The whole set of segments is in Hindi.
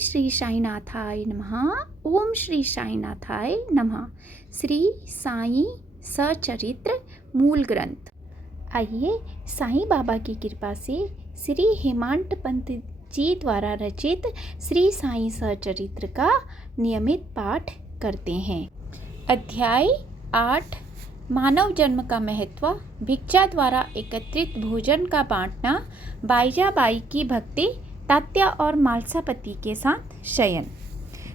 श्री साईनाथाय नमः। ओम श्री साईनाथाय नमः। श्री साई सचरित्र मूल ग्रंथ। आइए साईं बाबा की कृपा से श्री हेमांत पंत जी द्वारा रचित श्री साई सचरित्र का नियमित पाठ करते हैं। अध्याय 8 मानव जन्म का महत्व। भिक्षा द्वारा एकत्रित भोजन का बांटना। बाईजाबाई की भक्ति। तात्या और मालसापति के साथ शयन।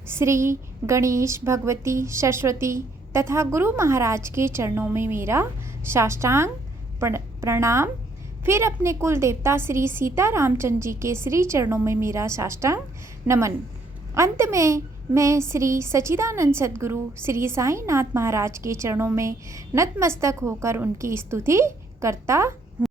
श्री गणेश, भगवती, सरस्वती तथा गुरु महाराज के चरणों में मेरा साष्टांग प्रणाम। फिर अपने कुल देवता श्री सीता रामचंद्र जी के श्री चरणों में मेरा साष्टांग नमन। अंत में मैं श्री सच्चिदानंद सद्गुरु श्री साईनाथ महाराज के चरणों में नतमस्तक होकर उनकी स्तुति करता हूँ।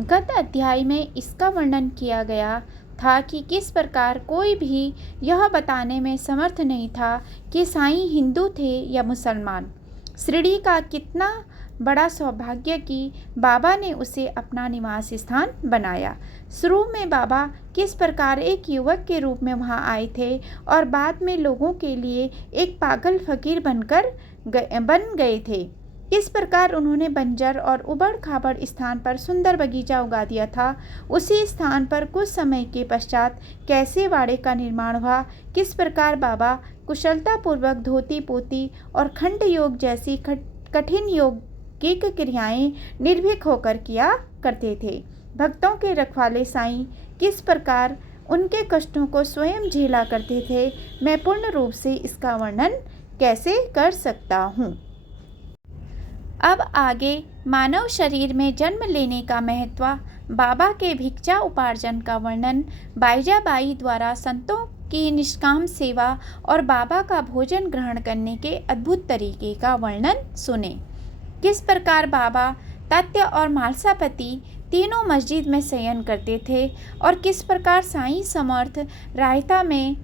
गत अध्याय में इसका वर्णन किया गया था कि किस प्रकार कोई भी यह बताने में समर्थ नहीं था कि साईं हिंदू थे या मुसलमान। शिरडी का कितना बड़ा सौभाग्य कि बाबा ने उसे अपना निवास स्थान बनाया। शुरू में बाबा किस प्रकार एक युवक के रूप में वहां आए थे और बाद में लोगों के लिए एक पागल फकीर बन गए थे। किस प्रकार उन्होंने बंजर और उबड़ खाबड़ स्थान पर सुंदर बगीचा उगा दिया था। उसी स्थान पर कुछ समय के पश्चात कैसे वाड़े का निर्माण हुआ। किस प्रकार बाबा कुशलतापूर्वक धोती पोती और खंड योग जैसी कठिन यौगिक क्रियाएं निर्भीक होकर किया करते थे। भक्तों के रखवाले साईं किस प्रकार उनके कष्टों को स्वयं झेला करते थे, मैं पूर्ण रूप से इसका वर्णन कैसे कर सकता हूँ। अब आगे मानव शरीर में जन्म लेने का महत्व, बाबा के भिक्षा उपार्जन का वर्णन, बाईजाबाई द्वारा संतों की निष्काम सेवा और बाबा का भोजन ग्रहण करने के अद्भुत तरीके का वर्णन सुने। किस प्रकार बाबा, तात्या और मालसापति तीनों मस्जिद में शयन करते थे और किस प्रकार साईं समर्थ रायता में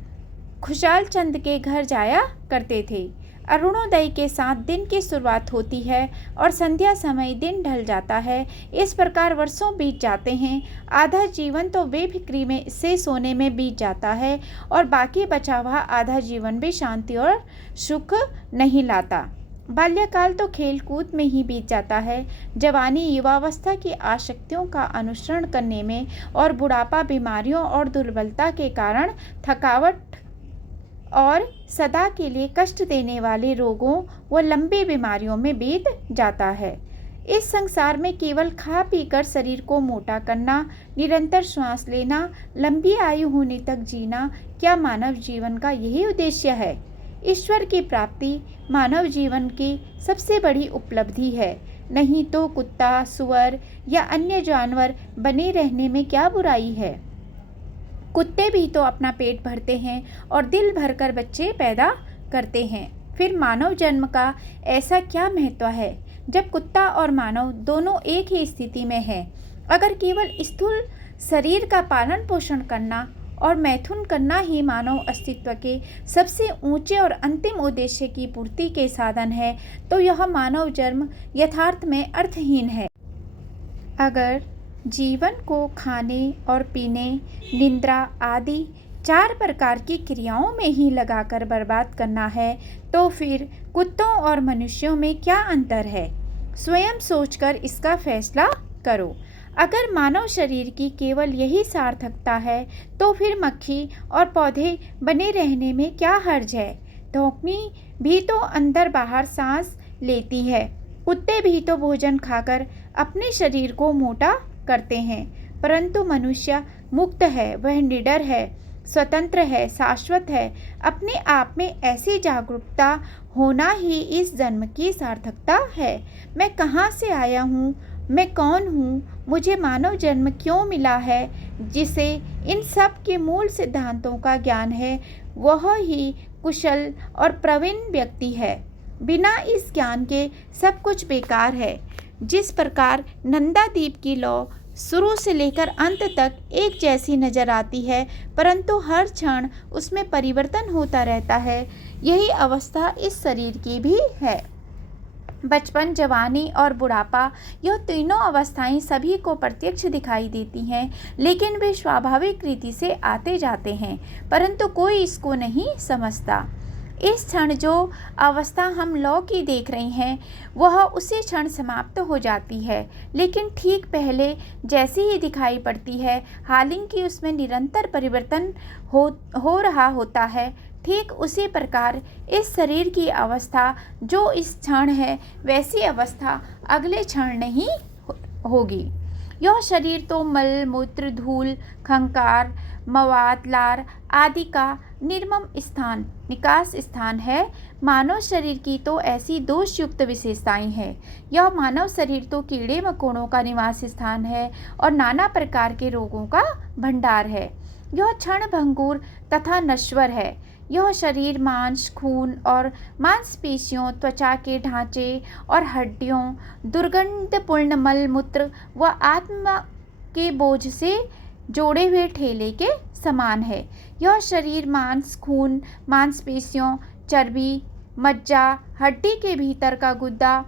खुशाल चंद के घर जाया करते थे। अरुणोदय के साथ दिन की शुरुआत होती है और संध्या समय दिन ढल जाता है। इस प्रकार वर्षों बीत जाते हैं। आधा जीवन तो बेफिक्री में से सोने में बीत जाता है और बाकी बचा हुआ आधा जीवन भी शांति और सुख नहीं लाता। बाल्यकाल तो खेल कूद में ही बीत जाता है। जवानी युवावस्था की आसक्तियों का अनुसरण करने में और बुढ़ापा बीमारियों और दुर्बलता के कारण थकावट और सदा के लिए कष्ट देने वाले रोगों व लंबी बीमारियों में बीत जाता है। इस संसार में केवल खा पीकर शरीर को मोटा करना, निरंतर श्वास लेना, लंबी आयु होने तक जीना, क्या मानव जीवन का यही उद्देश्य है? ईश्वर की प्राप्ति मानव जीवन की सबसे बड़ी उपलब्धि है। नहीं तो कुत्ता, सुअर या अन्य जानवर बने रहने में क्या बुराई है। कुत्ते भी तो अपना पेट भरते हैं और दिल भरकर बच्चे पैदा करते हैं। फिर मानव जन्म का ऐसा क्या महत्व है जब कुत्ता और मानव दोनों एक ही स्थिति में है। अगर केवल स्थूल शरीर का पालन पोषण करना और मैथुन करना ही मानव अस्तित्व के सबसे ऊंचे और अंतिम उद्देश्य की पूर्ति के साधन है तो यह मानव जन्म यथार्थ में अर्थहीन है। अगर जीवन को खाने और पीने, निद्रा आदि 4 प्रकार की क्रियाओं में ही लगाकर बर्बाद करना है तो फिर कुत्तों और मनुष्यों में क्या अंतर है? स्वयं सोचकर इसका फैसला करो। अगर मानव शरीर की केवल यही सार्थकता है तो फिर मक्खी और पौधे बने रहने में क्या हर्ज है। धोकनी भी तो अंदर बाहर सांस लेती है। कुत्ते भी तो भोजन खाकर अपने शरीर को मोटा करते हैं, परंतु मनुष्य मुक्त है, वह निडर है, स्वतंत्र है, शाश्वत है। अपने आप में ऐसी जागरूकता होना ही इस जन्म की सार्थकता है। मैं कहाँ से आया हूँ, मैं कौन हूँ, मुझे मानव जन्म क्यों मिला है, जिसे इन सब के मूल सिद्धांतों का ज्ञान है, वह ही कुशल और प्रवीण व्यक्ति है। बिना इस ज्ञान के सब कुछ बेकार है। जिस प्रकार नंदादीप की लौ शुरू से लेकर अंत तक एक जैसी नजर आती है, परंतु हर क्षण उसमें परिवर्तन होता रहता है, यही अवस्था इस शरीर की भी है। बचपन, जवानी और बुढ़ापा, यह तीनों अवस्थाएं सभी को प्रत्यक्ष दिखाई देती हैं, लेकिन वे स्वाभाविक रीति से आते जाते हैं, परंतु कोई इसको नहीं समझता। इस क्षण जो अवस्था हम लौ की देख रहे हैं वह उसी क्षण समाप्त हो जाती है, लेकिन ठीक पहले जैसी ही दिखाई पड़ती है, हालांकि उसमें निरंतर परिवर्तन हो रहा होता है। ठीक उसी प्रकार इस शरीर की अवस्था जो इस क्षण है, वैसी अवस्था अगले क्षण नहीं होगी। यह शरीर तो मल, मूत्र, धूल, खंकार, मवाद, लार आदि का निर्मम स्थान, निकास स्थान है। मानव शरीर की तो ऐसी दोषयुक्त विशेषताएं हैं। यह मानव शरीर तो कीड़े मकोड़ों का निवास स्थान है और नाना प्रकार के रोगों का भंडार है। यह क्षण भंगुर तथा नश्वर है। यह शरीर मांस, खून और मांसपेशियों, त्वचा के ढांचे और हड्डियों, दुर्गंधपूर्ण मल मूत्र व आत्मा के बोझ से जोड़े हुए ठेले के समान है। यह शरीर मांस, खून, मांसपेशियों, चर्बी, मज्जा, हड्डी के भीतर का गुद्दा,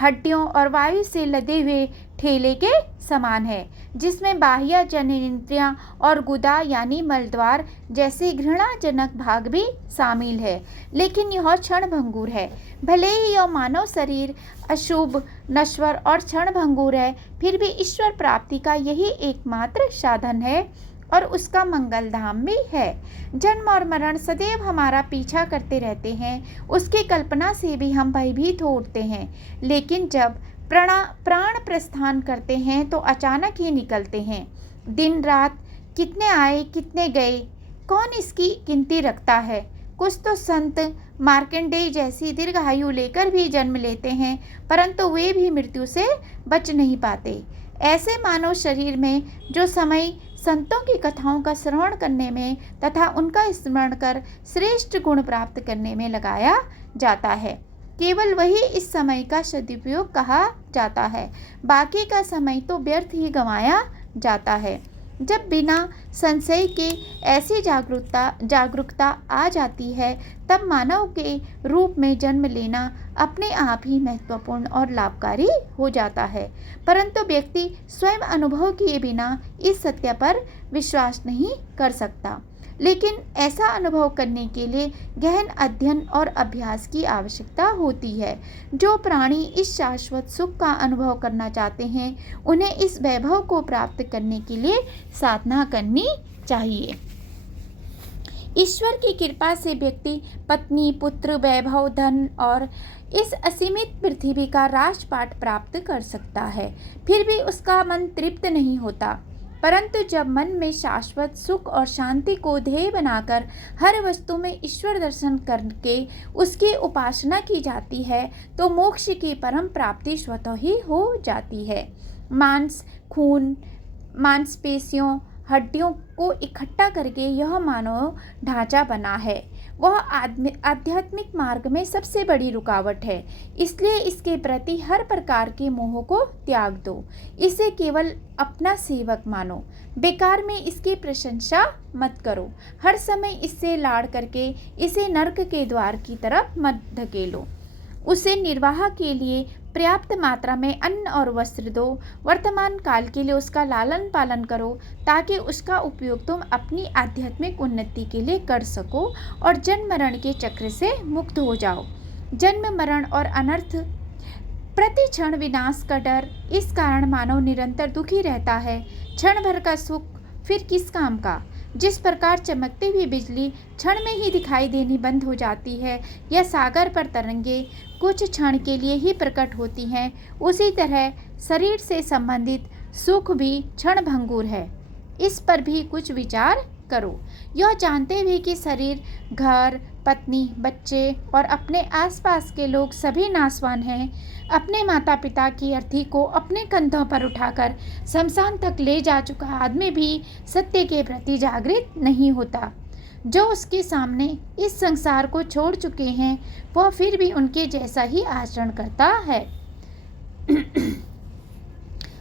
हड्डियों और वायु से लदे हुए ठेले के समान है, जिसमें बाह्य जननेंद्रियां और गुदा यानी मलद्वार जैसे घृणाजनक भाग भी शामिल है। लेकिन यह क्षण भंगुर है। भले ही यह मानव शरीर अशुभ, नश्वर और क्षण भंगुर है, फिर भी ईश्वर प्राप्ति का यही एकमात्र साधन है और उसका मंगल धाम भी है। जन्म और मरण सदैव हमारा पीछा करते रहते हैं, उसकी कल्पना से भी हम भयभीत हो उठते हैं, लेकिन जब प्राण प्रस्थान करते हैं तो अचानक ही निकलते हैं। दिन रात कितने आए कितने गए, कौन इसकी गिनती रखता है। कुछ तो संत मार्कंडेय जैसी दीर्घायु लेकर भी जन्म लेते हैं, परंतु वे भी मृत्यु से बच नहीं पाते। ऐसे मानव शरीर में जो समय संतों की कथाओं का श्रवण करने में तथा उनका स्मरण कर श्रेष्ठ गुण प्राप्त करने में लगाया जाता है, केवल वही इस समय का सदुपयोग कहा जाता है। बाकी का समय तो व्यर्थ ही जाता है। जब बिना संशय के ऐसी जागरूकता आ जाती है, तब मानव के रूप में जन्म लेना अपने आप ही महत्वपूर्ण और लाभकारी हो जाता है। परंतु व्यक्ति स्वयं अनुभव किए बिना इस सत्य पर विश्वास नहीं कर सकता। लेकिन ऐसा अनुभव करने के लिए गहन अध्ययन और अभ्यास की आवश्यकता होती है। जो प्राणी इस शाश्वत सुख का अनुभव करना चाहते हैं, उन्हें इस वैभव को प्राप्त करने के लिए साधना करनी चाहिए। ईश्वर की कृपा से व्यक्ति पत्नी, पुत्र, वैभव, धन और इस असीमित पृथ्वी का राजपाट प्राप्त कर सकता है, फिर भी उसका मन तृप्त नहीं होता। परंतु जब मन में शाश्वत सुख और शांति को ध्येय बनाकर हर वस्तु में ईश्वर दर्शन करके उसकी उपासना की जाती है, तो मोक्ष की परम प्राप्ति स्वतः ही हो जाती है। मांस, खून, मांसपेशियों, हड्डियों को इकट्ठा करके यह मानव ढांचा बना है, वह आध्यात्मिक मार्ग में सबसे बड़ी रुकावट है। इसलिए इसके प्रति हर प्रकार के मोह को त्याग दो। इसे केवल अपना सेवक मानो। बेकार में इसकी प्रशंसा मत करो। हर समय इससे लाड़ करके इसे नरक के द्वार की तरफ मत धकेलो। उसे निर्वाह के लिए पर्याप्त मात्रा में अन्न और वस्त्र दो। वर्तमान काल के लिए उसका लालन पालन करो, ताकि उसका उपयोग तुम अपनी आध्यात्मिक उन्नति के लिए कर सको और जन्म मरण के चक्र से मुक्त हो जाओ। जन्म, मरण और अनर्थ, प्रति क्षण विनाश का डर, इस कारण मानव निरंतर दुखी रहता है। क्षण भर का सुख फिर किस काम का। जिस प्रकार चमकती हुई बिजली क्षण में ही दिखाई देनी बंद हो जाती है, या सागर पर तरंगे कुछ क्षण के लिए ही प्रकट होती हैं, उसी तरह शरीर से संबंधित सुख भी क्षण भंगुर है। इस पर भी कुछ विचार करो। यह जानते हुए कि शरीर, घर, पत्नी, बच्चे और अपने आसपास के लोग सभी नाशवान हैं, अपने माता पिता की अर्थी को अपने कंधों पर उठाकर शमशान तक ले जा चुका आदमी भी सत्य के प्रति जागृत नहीं होता। जो उसके सामने इस संसार को छोड़ चुके हैं, वह फिर भी उनके जैसा ही आचरण करता है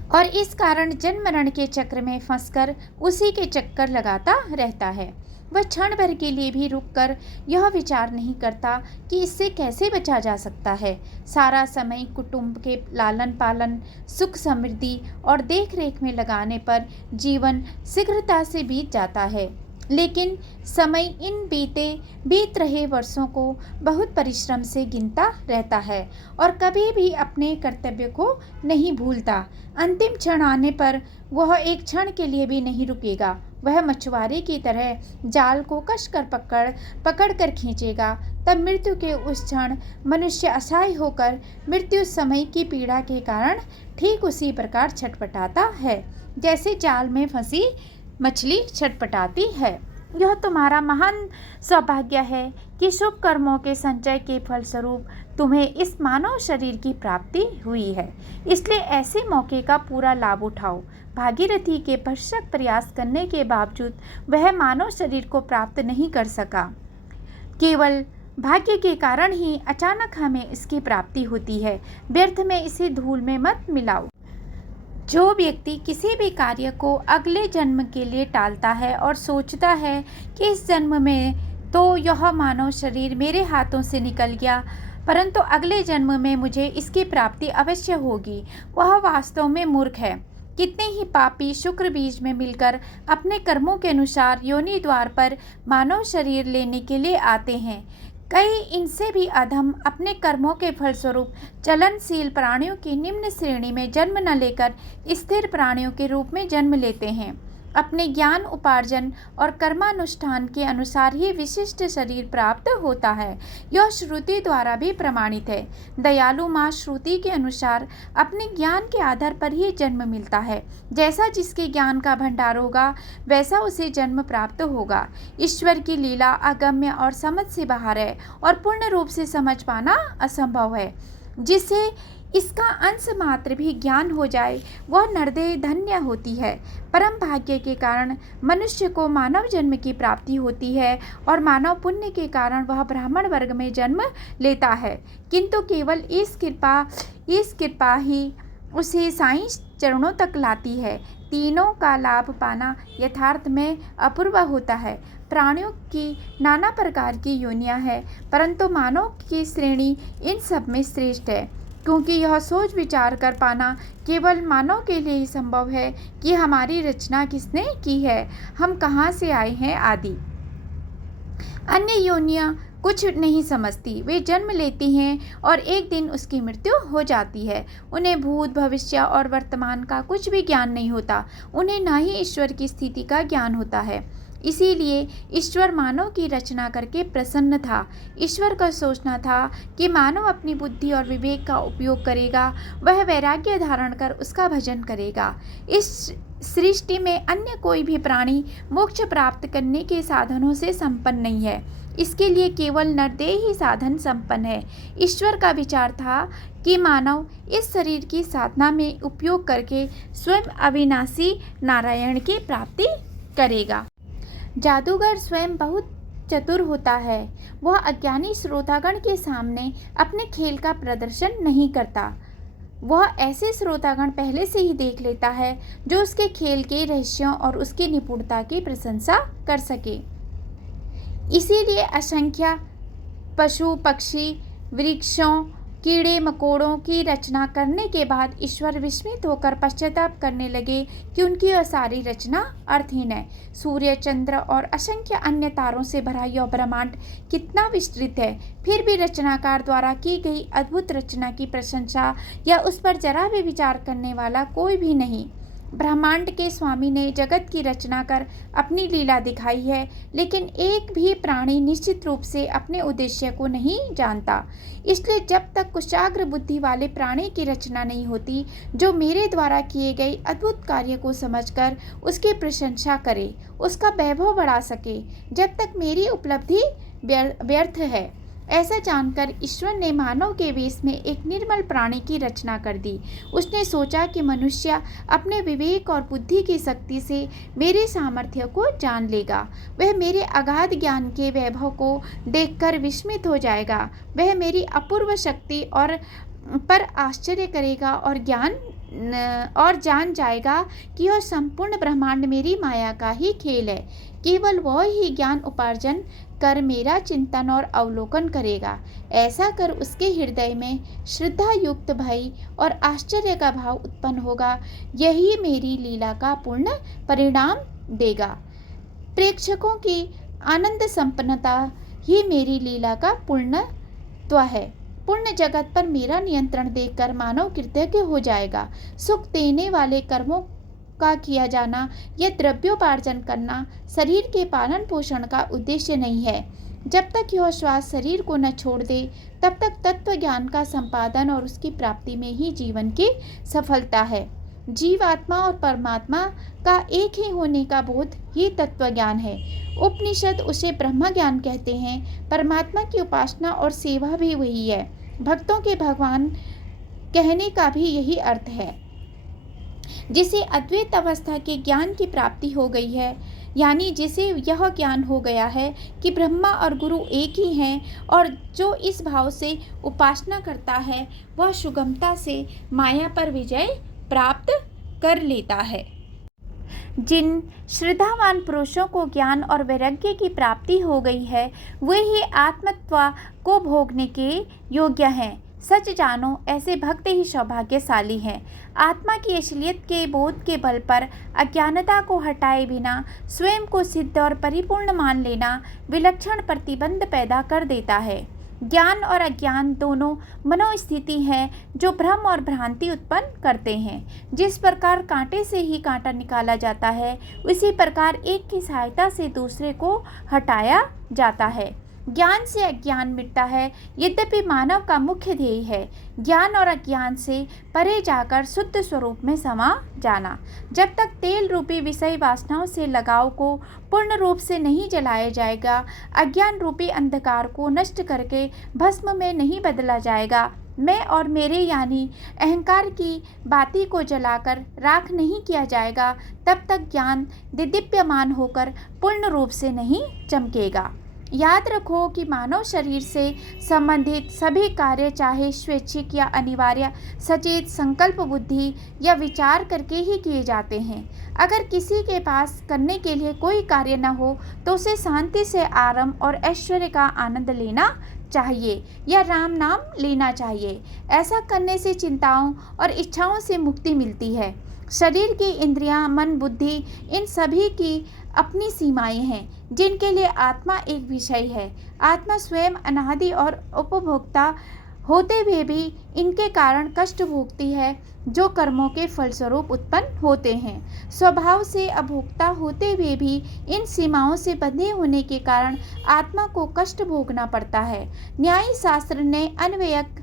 और इस कारण जन्म मरण के चक्र में फंसकर उसी के चक्कर लगाता रहता है। वह क्षण भर के लिए भी रुककर यह विचार नहीं करता कि इससे कैसे बचा जा सकता है। सारा समय कुटुंब के लालन पालन, सुख समृद्धि और देख रेख में लगाने पर जीवन शीघ्रता से बीत जाता है। लेकिन समय इन बीत रहे वर्षों को बहुत परिश्रम से गिनता रहता है और कभी भी अपने कर्तव्य को नहीं भूलता। अंतिम क्षण आने पर वह एक क्षण के लिए भी नहीं रुकेगा। वह मछुआरे की तरह जाल को कसकर पकड़ कर खींचेगा। तब मृत्यु के उस क्षण मनुष्य असहाय होकर मृत्यु समय की पीड़ा के कारण ठीक उसी प्रकार छटपटाता है जैसे जाल में फंसी मछली छटपटाती है। यह तुम्हारा महान सौभाग्य है कि शुभ कर्मों के संचय के फलस्वरूप तुम्हें इस मानव शरीर की प्राप्ति हुई है। इसलिए ऐसे मौके का पूरा लाभ उठाओ। भागीरथी के भरसक प्रयास करने के बावजूद वह मानव शरीर को प्राप्त नहीं कर सका। केवल भाग्य के कारण ही अचानक हमें इसकी प्राप्ति होती है। व्यर्थ में इसे धूल में मत मिलाओ। जो व्यक्ति किसी भी कार्य को अगले जन्म के लिए टालता है और सोचता है कि इस जन्म में तो यह मानव शरीर मेरे हाथों से निकल गया, परंतु अगले जन्म में मुझे इसकी प्राप्ति अवश्य होगी, वह वास्तव में मूर्ख है। कितने ही पापी शुक्र बीज में मिलकर अपने कर्मों के अनुसार योनि द्वार पर मानव शरीर लेने के लिए आते हैं। कई इनसे भी अधम अपने कर्मों के फलस्वरूप चलनशील प्राणियों की निम्न श्रेणी में जन्म न लेकर स्थिर प्राणियों के रूप में जन्म लेते हैं। अपने ज्ञान उपार्जन और कर्मानुष्ठान के अनुसार ही विशिष्ट शरीर प्राप्त होता है। यह श्रुति द्वारा भी प्रमाणित है। दयालु माँ श्रुति के अनुसार अपने ज्ञान के आधार पर ही जन्म मिलता है। जैसा जिसके ज्ञान का भंडार होगा वैसा उसे जन्म प्राप्त होगा। ईश्वर की लीला अगम्य और समझ से बाहर है और पूर्ण रूप से समझ पाना असंभव है। जिसे इसका अंश मात्र भी ज्ञान हो जाए वह नरदेह धन्य होती है। परम भाग्य के कारण मनुष्य को मानव जन्म की प्राप्ति होती है और मानव पुण्य के कारण वह ब्राह्मण वर्ग में जन्म लेता है। किंतु केवल इस कृपा ही उसे साईं चरणों तक लाती है। तीनों का लाभ पाना यथार्थ में अपूर्व होता है। प्राणियों की नाना प्रकार की योनियां हैं, परंतु मानव की श्रेणी इन सब में श्रेष्ठ है, क्योंकि यह सोच विचार कर पाना केवल मानव के लिए ही संभव है कि हमारी रचना किसने की है, हम कहाँ से आए हैं आदि। अन्य योनियां कुछ नहीं समझती, वे जन्म लेती हैं और एक दिन उसकी मृत्यु हो जाती है। उन्हें भूत भविष्य और वर्तमान का कुछ भी ज्ञान नहीं होता। उन्हें न ही ईश्वर की स्थिति का ज्ञान होता है। इसीलिए ईश्वर मानव की रचना करके प्रसन्न था। ईश्वर का सोचना था कि मानव अपनी बुद्धि और विवेक का उपयोग करेगा, वह वैराग्य धारण कर उसका भजन करेगा। इस सृष्टि में अन्य कोई भी प्राणी मोक्ष प्राप्त करने के साधनों से संपन्न नहीं है। इसके लिए केवल नरदेह ही साधन संपन्न है। ईश्वर का विचार था कि मानव इस शरीर की साधना में उपयोग करके स्वयं अविनाशी नारायण की प्राप्ति करेगा। जादूगर स्वयं बहुत चतुर होता है। वह अज्ञानी श्रोतागण के सामने अपने खेल का प्रदर्शन नहीं करता। वह ऐसे श्रोतागण पहले से ही देख लेता है जो उसके खेल के रहस्यों और उसकी निपुणता की प्रशंसा कर सके। इसीलिए असंख्य पशु पक्षी वृक्षों कीड़े मकोड़ों की रचना करने के बाद ईश्वर विस्मित होकर पश्चाताप करने लगे कि उनकी यह सारी रचना अर्थहीन है। सूर्य चंद्र और असंख्य अन्य तारों से भरा यह ब्रह्मांड कितना विस्तृत है, फिर भी रचनाकार द्वारा की गई अद्भुत रचना की प्रशंसा या उस पर जरा भी विचार करने वाला कोई भी नहीं। ब्रह्मांड के स्वामी ने जगत की रचना कर अपनी लीला दिखाई है, लेकिन एक भी प्राणी निश्चित रूप से अपने उद्देश्य को नहीं जानता। इसलिए जब तक कुशाग्र बुद्धि वाले प्राणी की रचना नहीं होती जो मेरे द्वारा किए गए अद्भुत कार्य को समझकर उसकी प्रशंसा करे, उसका वैभव बढ़ा सके, जब तक मेरी उपलब्धि व्यर्थ है। ऐसा जानकर ईश्वर ने मानव के वेश में एक निर्मल प्राणी की रचना कर दी। उसने सोचा कि मनुष्य अपने विवेक और बुद्धि की शक्ति से मेरे सामर्थ्य को जान लेगा। वह मेरे अगाध ज्ञान के वैभव को देखकर विस्मित हो जाएगा। वह मेरी अपूर्व शक्ति और पर आश्चर्य करेगा और ज्ञान और जान जाएगा कि वह संपूर्ण ब्रह्मांड मेरी माया का ही खेल है। केवल वह ही ज्ञान उपार्जन कर मेरा चिंतन और अवलोकन करेगा। ऐसा कर उसके हृदय में श्रद्धा युक्त भय और आश्चर्य का भाव उत्पन्न होगा। यही मेरी लीला का पूर्ण परिणाम देगा। प्रेक्षकों की आनंद संपन्नता ही मेरी लीला का पूर्णत्व है। पूर्ण जगत पर मेरा नियंत्रण देखकर मानव कृतज्ञ हो जाएगा। सुख देने वाले कर्मों का किया जाना या द्रव्योपार्जन करना शरीर के पालन पोषण का उद्देश्य नहीं है। जब तक यह श्वास शरीर को न छोड़ दे तब तक तत्व ज्ञान का संपादन और उसकी प्राप्ति में ही जीवन की सफलता है। जीवात्मा और परमात्मा का एक ही होने का बोध ही तत्व ज्ञान है। उपनिषद उसे ब्रह्म ज्ञान कहते हैं। परमात्मा की उपासना और सेवा भी वही है। भक्तों के भगवान कहने का भी यही अर्थ है। जिसे अद्वैत अवस्था के ज्ञान की प्राप्ति हो गई है, यानी जिसे यह ज्ञान हो गया है कि ब्रह्मा और गुरु एक ही हैं, और जो इस भाव से उपासना करता है वह सुगमता से माया पर विजय प्राप्त कर लेता है। जिन श्रद्धावान पुरुषों को ज्ञान और वैराग्य की प्राप्ति हो गई है वे ही आत्मत्व को भोगने के योग्य हैं। सच जानो, ऐसे भक्त ही सौभाग्यशाली हैं। आत्मा की असलियत के बोध के बल पर अज्ञानता को हटाए बिना स्वयं को सिद्ध और परिपूर्ण मान लेना विलक्षण प्रतिबंध पैदा कर देता है। ज्ञान और अज्ञान दोनों मनोस्थिति हैं जो भ्रम और भ्रांति उत्पन्न करते हैं। जिस प्रकार कांटे से ही कांटा निकाला जाता है, उसी प्रकार एक की सहायता से दूसरे को हटाया जाता है। ज्ञान से अज्ञान मिटता है। यद्यपि मानव का मुख्य ध्येय है ज्ञान और अज्ञान से परे जाकर शुद्ध स्वरूप में समा जाना। जब तक तेल रूपी विषय वासनाओं से लगाव को पूर्ण रूप से नहीं जलाया जाएगा, अज्ञान रूपी अंधकार को नष्ट करके भस्म में नहीं बदला जाएगा, मैं और मेरे यानी अहंकार की बाती को जलाकर राख नहीं किया जाएगा, तब तक ज्ञान दिदीप्यमान होकर पूर्ण रूप से नहीं चमकेगा। याद रखो कि मानव शरीर से संबंधित सभी कार्य चाहे स्वैच्छिक या अनिवार्य सचेत संकल्प बुद्धि या विचार करके ही किए जाते हैं। अगर किसी के पास करने के लिए कोई कार्य न हो तो उसे शांति से आराम और ऐश्वर्य का आनंद लेना चाहिए या राम नाम लेना चाहिए। ऐसा करने से चिंताओं और इच्छाओं से मुक्ति मिलती है। शरीर की इंद्रियां, मन, बुद्धि, इन सभी की अपनी सीमाएं हैं जिनके लिए आत्मा एक विषय है। आत्मा स्वयं अनादि और उपभोक्ता होते हुए भी इनके कारण कष्ट भोगती है जो कर्मों के फलस्वरूप उत्पन्न होते हैं। स्वभाव से अभोक्ता होते हुए भी इन सीमाओं से बंधे होने के कारण आत्मा को कष्ट भोगना पड़ता है। न्याय शास्त्र ने अन्वयक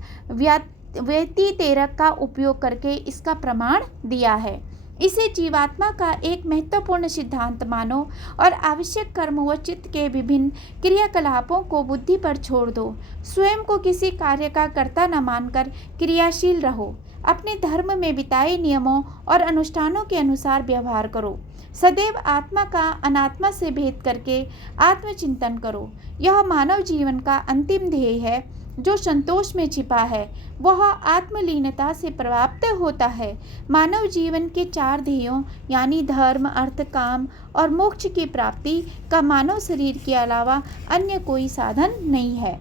व्यतिरेक का उपयोग करके इसका प्रमाण दिया है। इसे जीवात्मा का एक महत्वपूर्ण सिद्धांत मानो और आवश्यक कर्म व चित्त के विभिन्न क्रियाकलापों को बुद्धि पर छोड़ दो। स्वयं को किसी कार्य का कर्ता न मानकर क्रियाशील रहो। अपने धर्म में बिताए नियमों और अनुष्ठानों के अनुसार व्यवहार करो। सदैव आत्मा का अनात्मा से भेद करके आत्मचिंतन करो। यह मानव जीवन का अंतिम ध्येय है जो संतोष में छिपा है, वह आत्मलीनता से प्राप्त होता है। मानव जीवन के 4 ध्येयों यानी धर्म, अर्थ, काम और मोक्ष की प्राप्ति का मानव शरीर के अलावा अन्य कोई साधन नहीं है।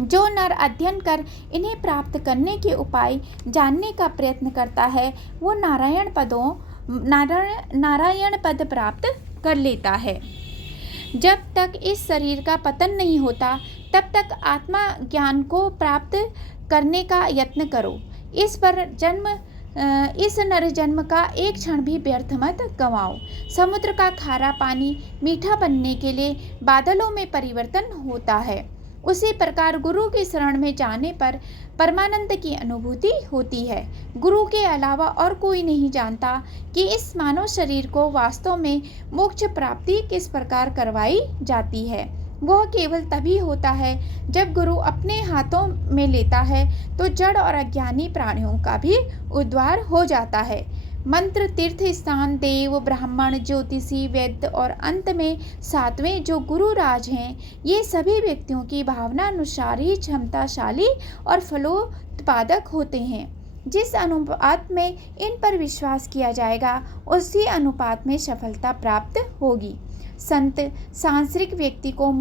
जो नर अध्ययन कर इन्हें प्राप्त करने के उपाय जानने का प्रयत्न करता है वो नारायण पद प्राप्त कर लेता है। जब तक इस शरीर का पतन नहीं होता तब तक आत्मा ज्ञान को प्राप्त करने का यत्न करो। इस नर जन्म का एक क्षण भी व्यर्थ मत गंवाओ। समुद्र का खारा पानी मीठा बनने के लिए बादलों में परिवर्तन होता है, उसी प्रकार गुरु की शरण में जाने पर परमानंद की अनुभूति होती है। गुरु के अलावा और कोई नहीं जानता कि इस मानव शरीर को वास्तव में मोक्ष प्राप्ति किस प्रकार करवाई जाती है। वह केवल तभी होता है जब गुरु अपने हाथों में लेता है तो जड़ और अज्ञानी प्राणियों का भी उद्धार हो जाता है। मंत्र, तीर्थ स्थान, देव, ब्राह्मण, ज्योतिषी, वैद्य और अंत में 7वें जो गुरु राज हैं, ये सभी व्यक्तियों की भावना अनुसार ही क्षमताशाली और फलोत्पादक होते हैं। जिस अनुपात में इन पर विश्वास किया जाएगा उसी अनुपात में सफलता प्राप्त होगी। संत सांसारिक व्यक्ति को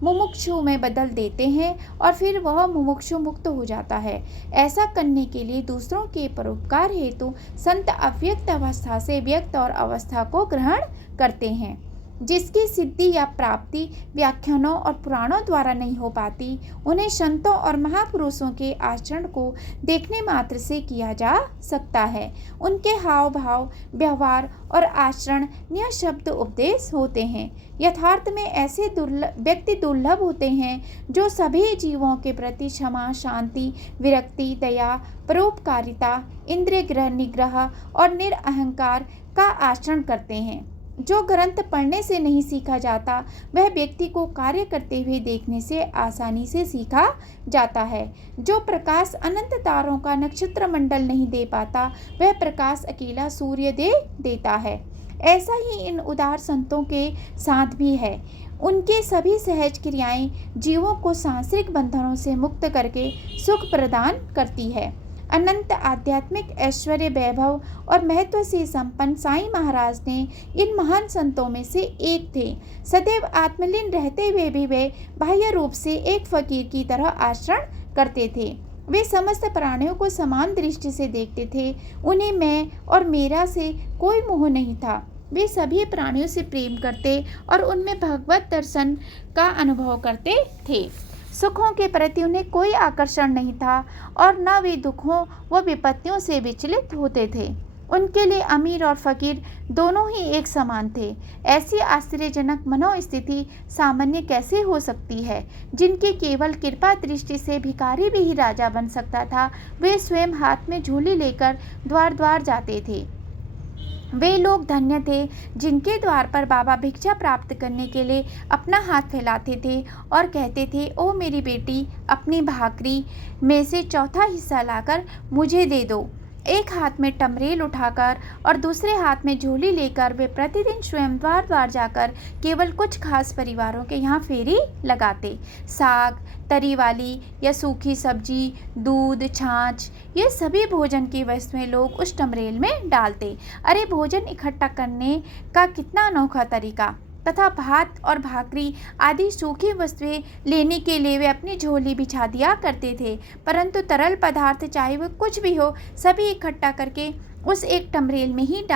मुमुक्षु में बदल देते हैं और फिर वह मुमुक्षु मुक्त हो जाता है। ऐसा करने के लिए दूसरों के परोपकार हेतु संत अव्यक्त अवस्था से व्यक्त और अवस्था को ग्रहण करते हैं। जिसकी सिद्धि या प्राप्ति व्याख्यानों और पुराणों द्वारा नहीं हो पाती, उन्हें संतों और महापुरुषों के आचरण को देखने मात्र से किया जा सकता है। उनके हाव भाव, व्यवहार और आचरण निःशब्द उपदेश होते हैं। यथार्थ में ऐसे व्यक्ति दुर्लभ होते हैं जो सभी जीवों के प्रति क्षमा, शांति, विरक्ति, दया, परोपकारिता, इंद्रिय ग्रह निग्रह और निरअहंकार का आचरण करते हैं। जो ग्रंथ पढ़ने से नहीं सीखा जाता, वह व्यक्ति को कार्य करते हुए देखने से आसानी से सीखा जाता है। जो प्रकाश अनंत तारों का नक्षत्र मंडल नहीं दे पाता, वह प्रकाश अकेला सूर्य दे देता है। ऐसा ही इन उदार संतों के साथ भी है। उनके सभी सहज क्रियाएं जीवों को सांसारिक बंधनों से मुक्त करके सुख प्रदान करती है। अनंत आध्यात्मिक ऐश्वर्य, वैभव और महत्व से संपन्न साईं महाराज ने इन महान संतों में से एक थे। सदैव आत्मलीन रहते हुए भी वे बाह्य रूप से एक फकीर की तरह आचरण करते थे। वे समस्त प्राणियों को समान दृष्टि से देखते थे। उन्हें मैं और मेरा से कोई मोह नहीं था। वे सभी प्राणियों से प्रेम करते और उनमें भगवत दर्शन का अनुभव करते थे। सुखों के प्रति उन्हें कोई आकर्षण नहीं था और न वे दुखों व विपत्तियों से विचलित होते थे। उनके लिए अमीर और फकीर दोनों ही एक समान थे। ऐसी आश्चर्यजनक मनोस्थिति सामान्य कैसे हो सकती है? जिनकी केवल कृपा दृष्टि से भिखारी भी ही राजा बन सकता था, वे स्वयं हाथ में झोली लेकर द्वार द्वार जाते थे। वे लोग धन्य थे जिनके द्वार पर बाबा भिक्षा प्राप्त करने के लिए अपना हाथ फैलाते थे और कहते थे, ओ मेरी बेटी, अपनी भाकरी में से चौथा हिस्सा लाकर मुझे दे दो। एक हाथ में टमरेल उठाकर और दूसरे हाथ में झोली लेकर वे प्रतिदिन स्वयं द्वार द्वार जाकर केवल कुछ खास परिवारों के यहाँ फेरी लगाते। साग, तरी वाली या सूखी सब्जी, दूध, छाछ, ये सभी भोजन की वस्तुएं लोग उस टमरेल में डालते। अरे, भोजन इकट्ठा करने का कितना अनोखा तरीका! तथा भात और भाकरी आदि सूखी वस्तुएं लेने के लिए वे अपनी झोली बिछा दिया करते थे। परंतु तरल पदार्थ चाहे वह कुछ भी हो, सभी इकट्ठा करके उस एक टमरेल में ही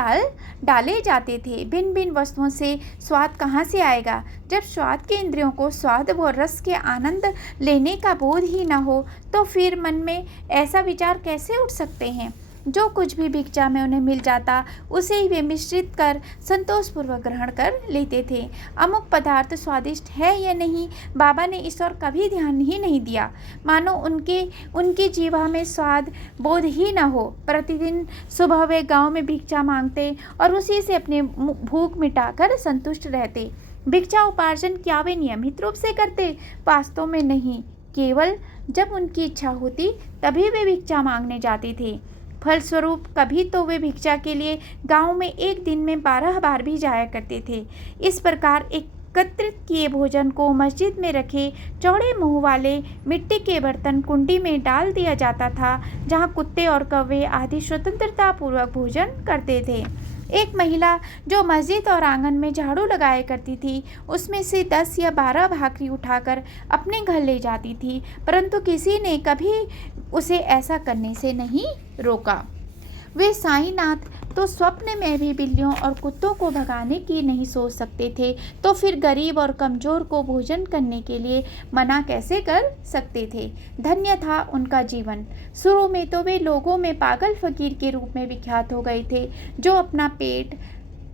डाले जाते थे। भिन्न भिन्न वस्तुओं से स्वाद कहाँ से आएगा? जब स्वाद के इंद्रियों को स्वाद व रस के आनंद लेने का बोध ही न हो, तो फिर मन में ऐसा विचार कैसे उठ सकते हैं? जो कुछ भी भिक्षा में उन्हें मिल जाता, उसे ही वे मिश्रित कर संतोषपूर्वक ग्रहण कर लेते थे। अमुक पदार्थ स्वादिष्ट है या नहीं, बाबा ने इस ओर कभी ध्यान ही नहीं दिया, मानो उनकी जीवा में स्वाद बोध ही न हो। प्रतिदिन सुबह वे गांव में भिक्षा मांगते और उसी से अपने भूख मिटाकर संतुष्ट रहते। भिक्षा उपार्जन क्या वे नियमित रूप से करते? वास्तव में नहीं, केवल जब उनकी इच्छा होती तभी वे भिक्षा मांगने जाते थे। फलस्वरूप कभी तो वे भिक्षा के लिए गांव में एक दिन में 12 बार भी जाया करते थे। इस प्रकार एकत्रित किए भोजन को मस्जिद में रखे चौड़े मुंह वाले मिट्टी के बर्तन कुंडी में डाल दिया जाता था, जहां कुत्ते और कौवे आदि स्वतंत्रता पूर्वक भोजन करते थे। एक महिला जो मस्जिद और आंगन में झाड़ू लगाया करती थी, उसमें से 10 या 12 भाकरी उठाकर अपने घर ले जाती थी, परंतु किसी ने कभी उसे ऐसा करने से नहीं रोका। वे साईनाथ तो स्वप्न में भी बिल्लियों और कुत्तों को भगाने की नहीं सोच सकते थे, तो फिर गरीब और कमज़ोर को भोजन करने के लिए मना कैसे कर सकते थे? धन्य था उनका जीवन। शुरू में तो वे लोगों में पागल फकीर के रूप में विख्यात हो गए थे, जो अपना पेट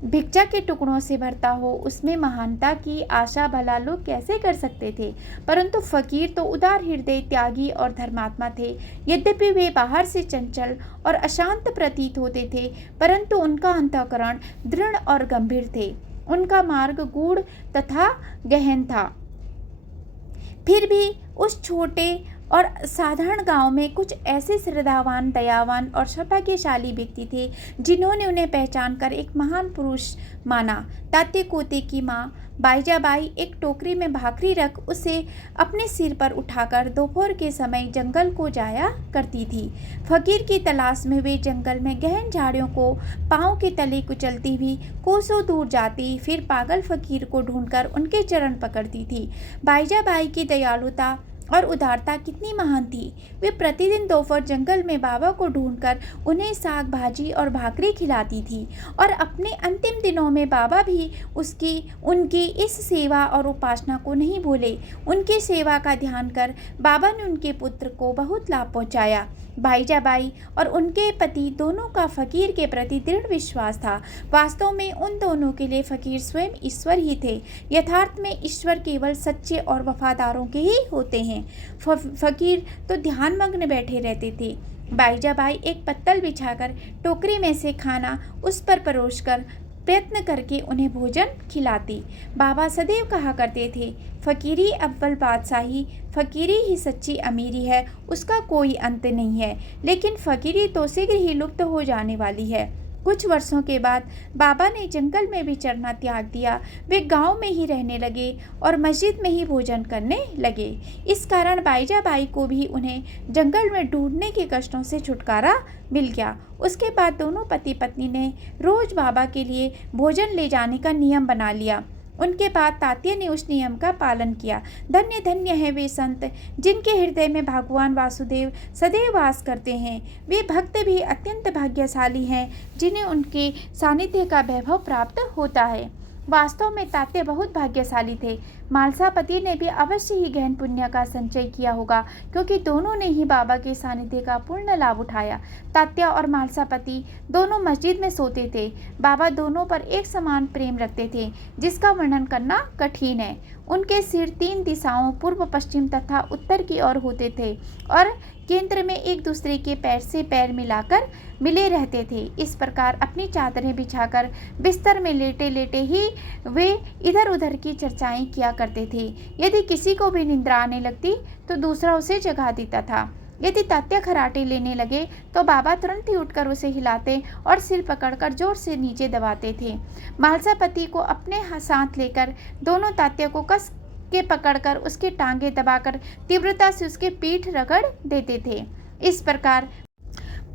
भिक्षा के टुकड़ों से भरता हो, उसमें महानता की आशा भला लोग कैसे कर सकते थे? परंतु फकीर तो उदार हृदय, त्यागी और धर्मात्मा थे। यद्यपि वे बाहर से चंचल और अशांत प्रतीत होते थे, परंतु उनका अंतःकरण दृढ़ और गंभीर थे। उनका मार्ग गूढ़ तथा गहन था। फिर भी उस छोटे और साधारण गांव में कुछ ऐसे श्रद्धावान, दयावान और सौभाग्यशाली व्यक्ति थे जिन्होंने उन्हें पहचान कर एक महान पुरुष माना। तात्या कोते की माँ बाईजाबाई एक टोकरी में भाकरी रख उसे अपने सिर पर उठाकर दोपहर के समय जंगल को जाया करती थी। फकीर की तलाश में वे जंगल में गहन झाड़ियों को पांव के तले कुचलती हुई कोसों दूर जाती, फिर पागल फकीर को ढूंढकर उनके चरण पकड़ती थी। बाईजाबाई की दयालुता और उदारता कितनी महान थी। वे प्रतिदिन दोपहर जंगल में बाबा को ढूंढकर उन्हें साग, भाजी और भाकरी खिलाती थी और अपने अंतिम दिनों में बाबा भी उनकी इस सेवा और उपासना को नहीं भूले। उनकी सेवा का ध्यान कर बाबा ने उनके पुत्र को बहुत लाभ पहुंचाया। बाईजाबाई और उनके पति दोनों का फकीर के प्रति दृढ़ विश्वास था। वास्तव में उन दोनों के लिए फकीर स्वयं ईश्वर ही थे। यथार्थ में ईश्वर केवल सच्चे और वफादारों के ही होते हैं। फकीर तो ध्यानमग्न बैठे रहते थे। बाईजाबाई एक पत्तल बिछाकर टोकरी में से खाना उस पर परोसकर प्रयत्न करके उन्हें भोजन खिलाती। बाबा सदैव कहा करते थे, फकीरी अव्वल बादशाही, फकीरी ही सच्ची अमीरी है, उसका कोई अंत नहीं है। लेकिन फकीरी तो शीघ्र ही लुप्त हो जाने वाली है। कुछ वर्षों के बाद बाबा ने जंगल में भी चरना त्याग दिया। वे गांव में ही रहने लगे और मस्जिद में ही भोजन करने लगे। इस कारण बाईजाबाई को भी उन्हें जंगल में ढूंढने के कष्टों से छुटकारा मिल गया। उसके बाद दोनों पति पत्नी ने रोज बाबा के लिए भोजन ले जाने का नियम बना लिया। उनके बाद तात्या ने उस नियम का पालन किया। धन्य धन्य है वे संत जिनके हृदय में भगवान वासुदेव सदैव वास करते हैं। वे भक्त भी अत्यंत भाग्यशाली हैं जिन्हें उनके सानिध्य का वैभव प्राप्त होता है। वास्तव में तात्या बहुत भाग्यशाली थे। मालसापति ने भी अवश्य ही गहन पुण्य का संचय किया होगा, क्योंकि दोनों ने ही बाबा के सानिध्य का पूर्ण लाभ उठाया। तात्या और मालसापति दोनों मस्जिद में सोते थे। बाबा दोनों पर एक समान प्रेम रखते थे, जिसका वर्णन करना कठिन है। उनके सिर 3 दिशाओं पूर्व, पश्चिम तथा उत्तर की ओर होते थे और केंद्र में एक दूसरे के पैर से पैर मिलाकर मिले रहते थे। इस प्रकार अपनी चादरें बिछाकर बिस्तर में लेटे लेटे ही वे इधर उधर की चर्चाएं किया करते थे। यदि किसी को भी निद्रा आने लगती तो दूसरा उसे जगा देता था। यदि तात्या खराटे लेने लगे तो बाबा तुरंत ही उठकर उसे हिलाते और सिर पकड़कर जोर से नीचे दबाते थे। मालसापति को अपने साथ लेकर दोनों तात्या को कस के पकड़कर उसकी टांगे दबाकर तीव्रता से उसके पीठ रगड़ देते थे। इस प्रकार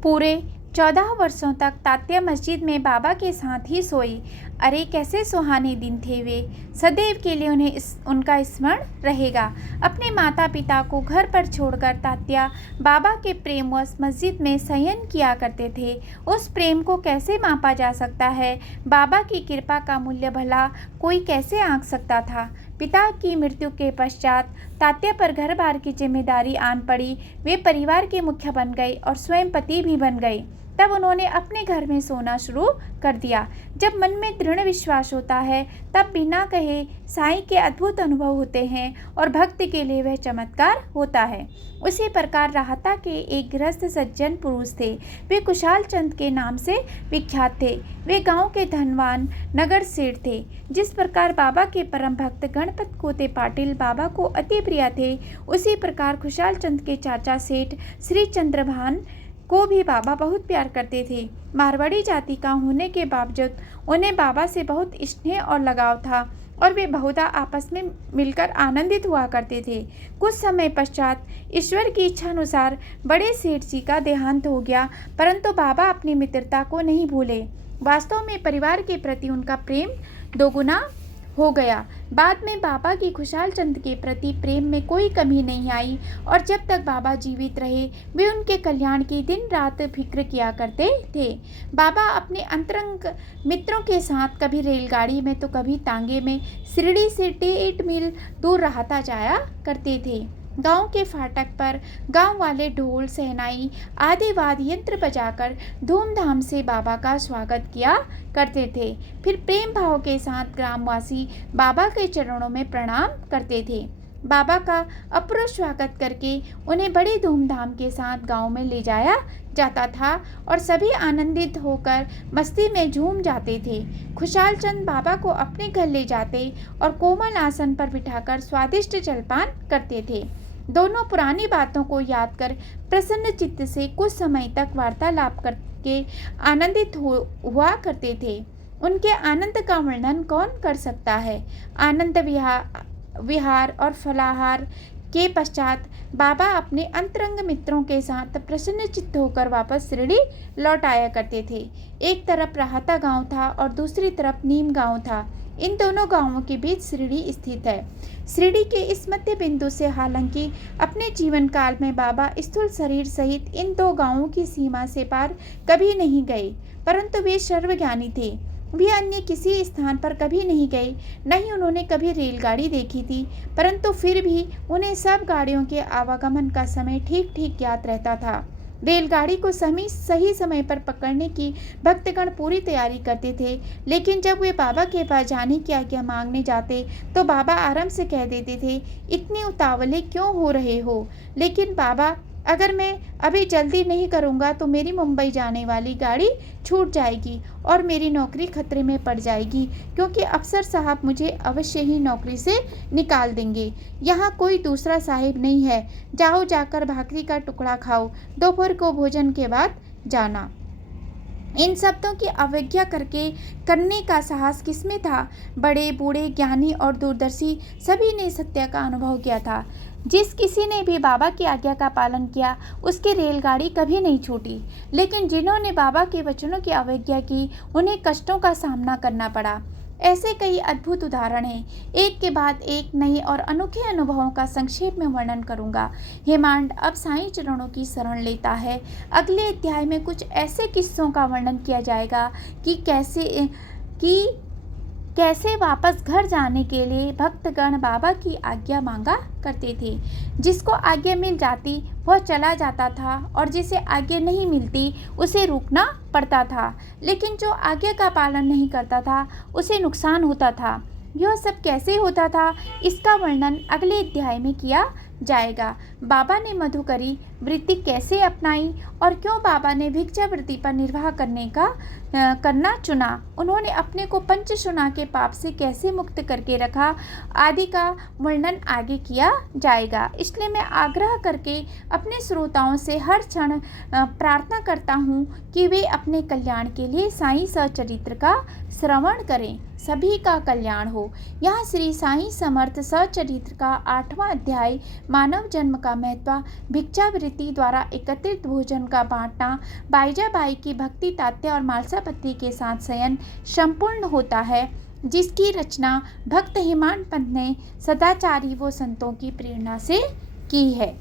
पूरे 14 वर्षों तक तात्या मस्जिद में बाबा के साथ ही सोई। अरे कैसे सुहाने दिन थे वे! सदैव के लिए उन्हें उनका स्मरण रहेगा। अपने माता पिता को घर पर छोड़कर तात्या बाबा के प्रेमवश मस्जिद में शयन किया करते थे। उस प्रेम को कैसे मापा जा सकता है? बाबा की कृपा का मूल्य भला कोई कैसे आंक सकता था? पिता की मृत्यु के पश्चात तात्या पर घर बार की जिम्मेदारी आन पड़ी। वे परिवार के मुखिया बन गए और स्वयं पति भी बन गए। तब उन्होंने अपने घर में सोना शुरू कर दिया। जब मन में दृढ़ विश्वास होता है तब बिना कहे साईं के अद्भुत अनुभव होते हैं और भक्त के लिए वह चमत्कार होता है। उसी प्रकार राहता के एक गृहस्थ सज्जन पुरुष थे। वे कुशाल चंद के नाम से विख्यात थे। वे गांव के धनवान नगर सेठ थे। जिस प्रकार बाबा के परम भक्त गणपत कोते पाटिल बाबा को अति प्रिय थे, उसी प्रकार कुशाल चंद के चाचा सेठ श्री चंद्रभान को भी बाबा बहुत प्यार करते थे। मारवाड़ी जाति का होने के बावजूद उन्हें बाबा से बहुत स्नेह और लगाव था और वे बहुधा आपस में मिलकर आनंदित हुआ करते थे। कुछ समय पश्चात ईश्वर की इच्छा अनुसार बड़े सेठ जी का देहांत हो गया, परंतु बाबा अपनी मित्रता को नहीं भूले। वास्तव में परिवार के प्रति उनका प्रेम दोगुना हो गया। बाद में बाबा की खुशाल चंद के प्रति प्रेम में कोई कमी नहीं आई और जब तक बाबा जीवित रहे वे उनके कल्याण की दिन रात फिक्र किया करते थे। बाबा अपने अंतरंग मित्रों के साथ कभी रेलगाड़ी में तो कभी तांगे में शिरडी से 1.5 मील दूर राहता जाया करते थे। गांव के फाटक पर गांव वाले ढोल, सहनाई आदि वाद्य यंत्र बजाकर धूमधाम से बाबा का स्वागत किया करते थे। फिर प्रेम भाव के साथ ग्रामवासी बाबा के चरणों में प्रणाम करते थे। बाबा का अपूर्व स्वागत करके उन्हें बड़ी धूमधाम के साथ गांव में ले जाया जाता था और सभी आनंदित होकर मस्ती में झूम जाते थे। खुशाल चंद बाबा को अपने घर ले जाते और कोमल आसन पर बिठाकर स्वादिष्ट जलपान करते थे। दोनों पुरानी बातों को याद कर प्रसन्न चित्त से कुछ समय तक वार्तालाप करके आनंदित हुआ करते थे। उनके आनंद का वर्णन कौन कर सकता है। आनंद विहार और फलाहार के पश्चात बाबा अपने अंतरंग मित्रों के साथ प्रसन्न चित्त होकर वापस शिरडी लौट आया करते थे। एक तरफ राहता गांव था और दूसरी तरफ नीम गांव था। इन दोनों गांवों के बीच शिरडी स्थित है। शिरडी के इस मध्य बिंदु से हालांकि अपने जीवन काल में बाबा स्थूल शरीर सहित इन दो गांवों की सीमा से पार कभी नहीं गए, परंतु वे सर्वज्ञानी थे। वे अन्य किसी स्थान पर कभी नहीं गए, न ही उन्होंने कभी रेलगाड़ी देखी थी, परंतु फिर भी उन्हें सब गाड़ियों के आवागमन का समय ठीक ठीक ज्ञात रहता था। रेलगाड़ी को सही समय पर पकड़ने की भक्तगण पूरी तैयारी करते थे, लेकिन जब वे बाबा के पास जाने की आज्ञा मांगने जाते तो बाबा आराम से कह देते थे, इतने उतावले क्यों हो रहे हो। लेकिन बाबा, अगर मैं अभी जल्दी नहीं करूँगा तो मेरी मुंबई जाने वाली गाड़ी छूट जाएगी और मेरी नौकरी खतरे में पड़ जाएगी, क्योंकि अफसर साहब मुझे अवश्य ही नौकरी से निकाल देंगे। यहाँ कोई दूसरा साहिब नहीं है। जाओ, जाकर भाकरी का टुकड़ा खाओ, दोपहर को भोजन के बाद जाना। इन शब्दों की अवज्ञा करने का साहस किसमें था। बड़े बूढ़े, ज्ञानी और दूरदर्शी सभी ने सत्य का अनुभव किया था। जिस किसी ने भी बाबा की आज्ञा का पालन किया उसकी रेलगाड़ी कभी नहीं छूटी, लेकिन जिन्होंने बाबा के वचनों की अवज्ञा की उन्हें कष्टों का सामना करना पड़ा। ऐसे कई अद्भुत उदाहरण हैं। एक के बाद एक नए और अनोखे अनुभवों का संक्षेप में वर्णन करूंगा। हेमांड अब साईं चरणों की शरण लेता है। अगले अध्याय में कुछ ऐसे किस्सों का वर्णन किया जाएगा कि कैसे वापस घर जाने के लिए भक्तगण बाबा की आज्ञा मांगा करते थे। जिसको आज्ञा मिल जाती वह चला जाता था और जिसे आज्ञा नहीं मिलती उसे रुकना पड़ता था, लेकिन जो आज्ञा का पालन नहीं करता था उसे नुकसान होता था। यह सब कैसे होता था, इसका वर्णन अगले अध्याय में किया जाएगा। बाबा ने मधुकरी वृत्ति कैसे अपनाई और क्यों बाबा ने भिक्षा वृत्ति पर निर्वाह करना चुना, उन्होंने अपने को पंचशुना के पाप से कैसे मुक्त करके रखा आदि का वर्णन आगे किया जाएगा। इसलिए मैं आग्रह करके अपने श्रोताओं से हर क्षण प्रार्थना करता हूँ कि वे अपने कल्याण के लिए साईं सचरित्र का श्रवण करें। सभी का कल्याण हो। यहाँ श्री साईं समर्थ सचरित्र का 8वां अध्याय मानव जन्म का महत्व, भिक्षावृत्ति द्वारा एकत्रित भोजन का बांटना, बाईजाबाई की भक्ति तात्या और मालसापत्री के साथ शयन संपूर्ण होता है, जिसकी रचना भक्त हेमांड पंत ने सदाचारी व संतों की प्रेरणा से की है।